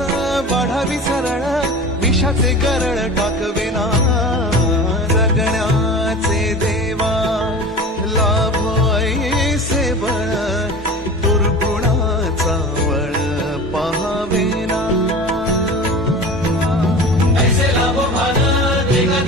वाढावी सरळ विषाचे गरळ टाकवेना जगण्याचे देवा लाभ ऐसे बळ दुर्गुणाचा वळ पहावेना ऐसे लाभ भान देगा